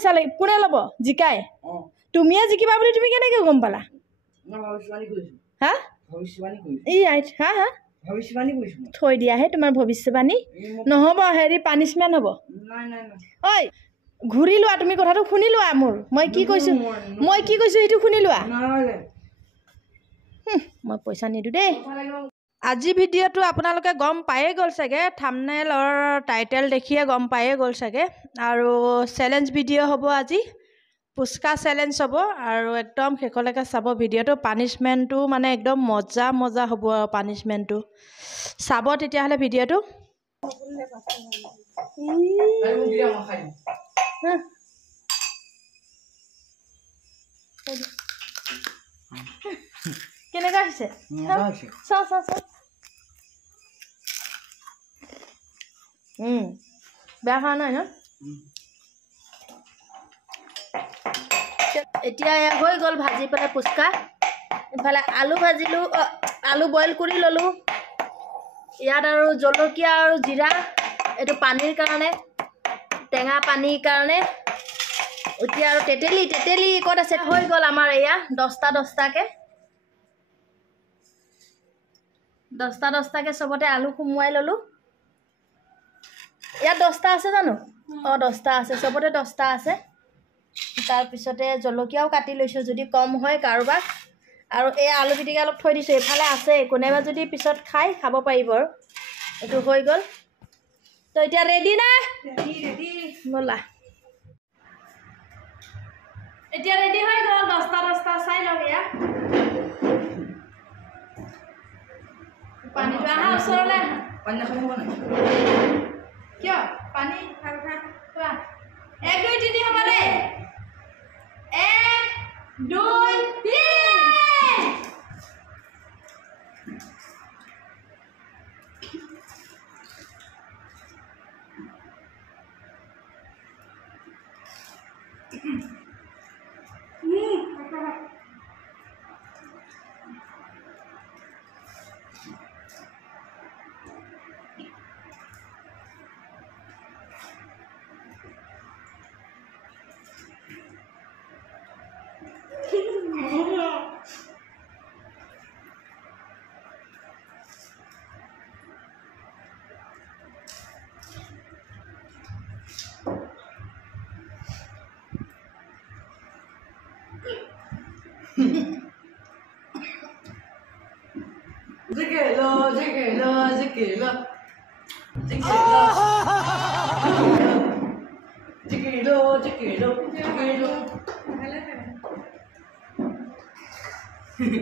পইচা লাগে কোনে ল'ব জিকাই তুমিয়ে জিকিবা বুলি তুমি কেনেকৈ গম পালা হা এই হা হা থৈ দিয়াহে তোমাৰ ভৱিষ্যবাণী নহ'ব হেৰি পানিছমেণ্ট হ'ব ঐ ঘূৰি লোৱা তুমি কথাটো শুনি লোৱা মোৰ মই কি কৈছোঁ সেইটো শুনি লোৱা মই পইচা নিদিওঁ দেই আজি ভিডিঅ'টো আপোনালোকে গম পায়ে গ'ল চাগে থাম্বনেইলৰ টাইটেল দেখিয়ে গম পায়ে গ'ল চাগে আৰু চেলেঞ্জ ভিডিঅ' হ'ব আজি পুচকা চেলেঞ্জ হ'ব আৰু একদম শেষলৈকে চাব ভিডিঅ'টো পানিছমেণ্টটো মানে একদম মজা মজা হ'ব আৰু পানিছমেণ্টটো চাব তেতিয়াহ'লে ভিডিঅ'টো কেনেকুৱা হৈছে চাওঁ বেয়া খোৱা নাই ন এতিয়া হৈ গ'ল ভাজি পেলাই পুচকা ইফালে আলু ভাজিলোঁ আলু বইল কৰি ল'লোঁ ইয়াত আৰু জলকীয়া আৰু জিৰা এইটো পানীৰ কাৰণে টেঙা পানীৰ কাৰণে এতিয়া আৰু তেতেলী ক'ত আছে হৈ গ'ল আমাৰ এয়া 10টাকৈ 10টাকৈ চবতে আলু সুমুৱাই ল'লোঁ ইয়াত 10টা আছে জানো 10টা আছে চবতে 10টা আছে তাৰপিছতে জলকীয়াও কাটি লৈছোঁ যদি কম হয় কাৰোবাক আৰু এই আলু পিটিকা অলপ থৈ দিছোঁ এইফালে আছে কোনোবা যদি পিছত খাব পাৰিব আৰু এইটো হৈ গ'ল তো এতিয়া ৰেডি না ব'লা এতিয়া ৰেডি হৈ গ'ল 10টা চাই লওঁ এয়া পানীটো আহা ওচৰলৈ পানী নাখাব কিয় পানী খোৱা 1 2 3 হ'ব দে 1 2 3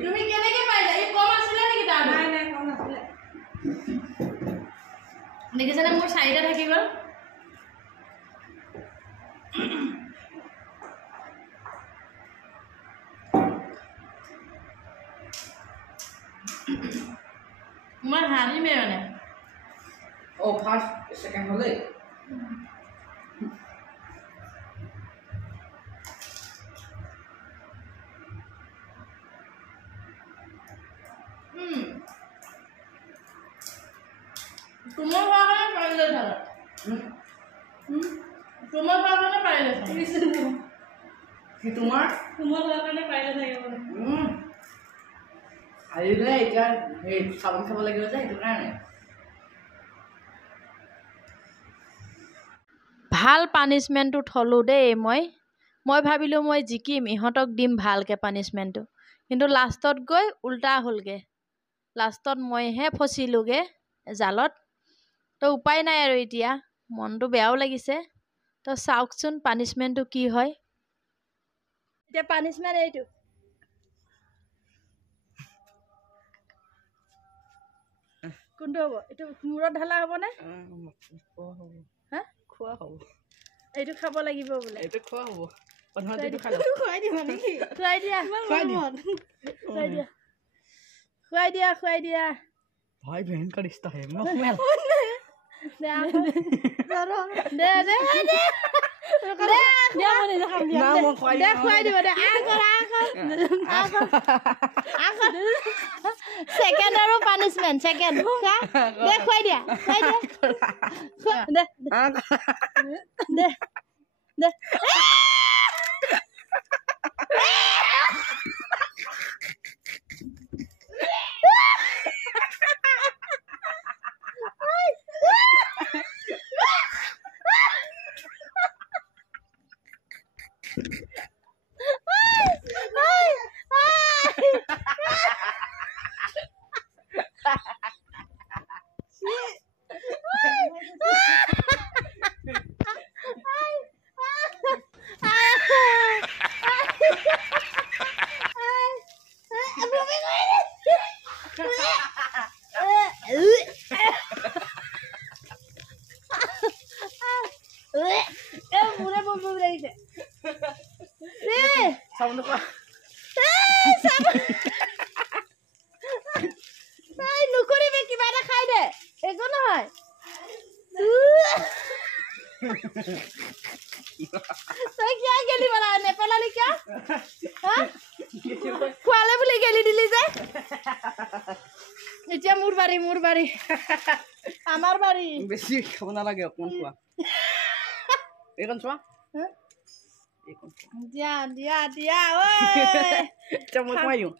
তুমি কেনেকৈ পাৰিলা এই কম আছিলে নেকি তাৰ নাই কম নাছিলে দেখিছেনে মোৰ 4টা থাকি গ'ল মই হাৰিমে মানে ফাৰ্ষ্ট সেকেন্ড হ'লে তোমার বাগানে পাইলে ধরো তোমার বাগানে পাইলে কি তোমার বাগানে পাইলে থাকে আইলে এটা এই সাবান খাব লাগিব যে এটো কাৰণে ভাল পানিশমেন্টটো থলো দেই মই ভাবিলোঁ মই জিকিম ইহঁতক দিম ভালকৈ পানিশমেন্টটো কিন্তু লাষ্টত গৈ উল্টা হ'লগে লাষ্টত মইহে ফচিলোগে জালত তো উপায় নাই আৰু এতিয়া মনটো বেয়াও লাগিছে তো চাওকচোন পানিশমেন্টটো কি হয় এতিয়া পানিশমেন্ট এইটো কোনটো হ'ব এইটো মূৰত ঢালা হ'বনে হা খোৱা হ'ব এইটো খাব লাগিব বোলে এইটো খোৱা হ'ব খুৱাই দিয়া भाई बहन का रिश्ता है मैं सेकेंड और पनिशमेंट सेकेंड दे खुआई दिया दे দে নকৰিবি কিবা এটা খাই দে একো নহয় তই কিয় গেলি বলা নেপেলালি কিয় খোৱালে বুলি গেলি দিলি যে এতিয়া মোৰ বাৰী আমাৰ বাৰী বেছি খাব নালাগে অকমান খোৱা এইখন চোৱা দিয়া দিয়া দিয়া ঐ এতিয়া মই খুৱাই দিওঁ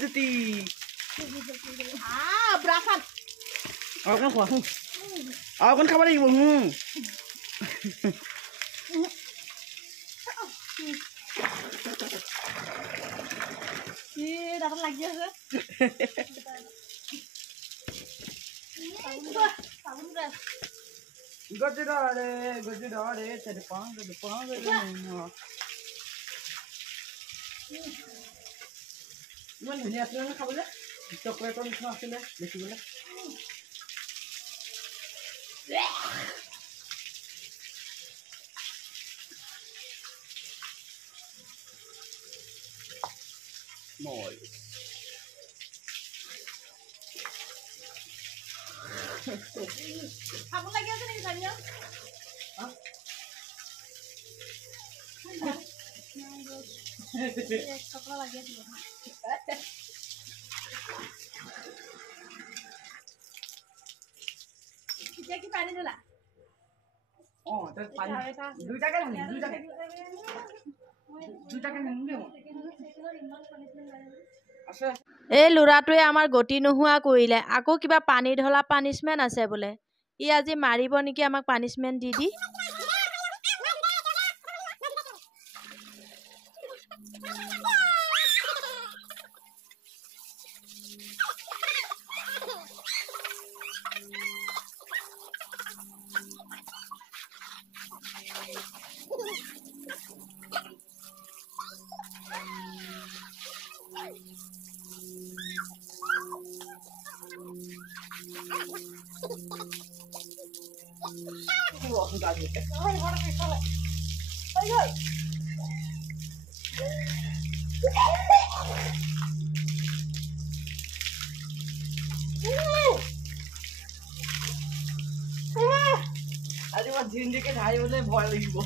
Jadi, berangkat. Aku kan kuah. Aku kan kabar ibu. Dapat lagi ya, sabun dah. Gaji dare, cari pang. Mana ni asal nak kabar? Coklat tu nak asal le, besi le. Nice. Sabun lagi ada ni saya. Hah? Coklat lagi ada. Kita kita ni dulu. Oh, terus pani. Dua jaga ni. এই ল'ৰাটোৱে আমাৰ গতি নোহোৱা কৰিলে আকৌ কিবা পানী ঢলা punishment আছে বোলে ই আজি মাৰিব নেকি আমাক পানিচমেণ্ট দি আজি মই জিন্দিকে ধাৰিবলৈ ভয় লাগিব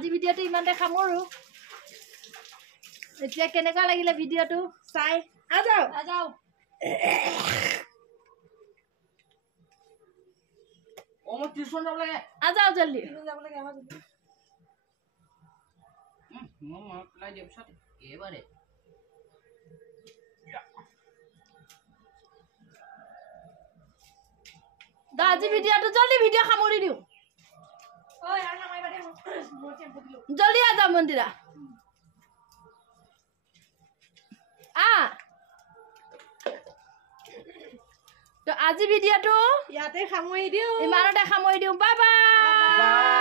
আজি ভিডিঅ'টো ইমানতে সামৰো এতিয়া কেনেকুৱা লাগিলে ভিডিঅ'টো চাই আজাও ও মই টিউশন যাব লাগে আজাও জলদি যাব লাগে আমার জলদি মা প্লাই দেব সাথে এবারে দা আজি ভিডিঅ'টো জলদি ভিডিঅ' সামৰি দিও ওই আৰ না মাই বাদে মোৰ টেম্পো দিলো জলদি আজা মন্দিৰা তো আজি ভিডিঅ'টো ইয়াতে সামৰি দিও ইমানতে সামৰি দিও বাই বাই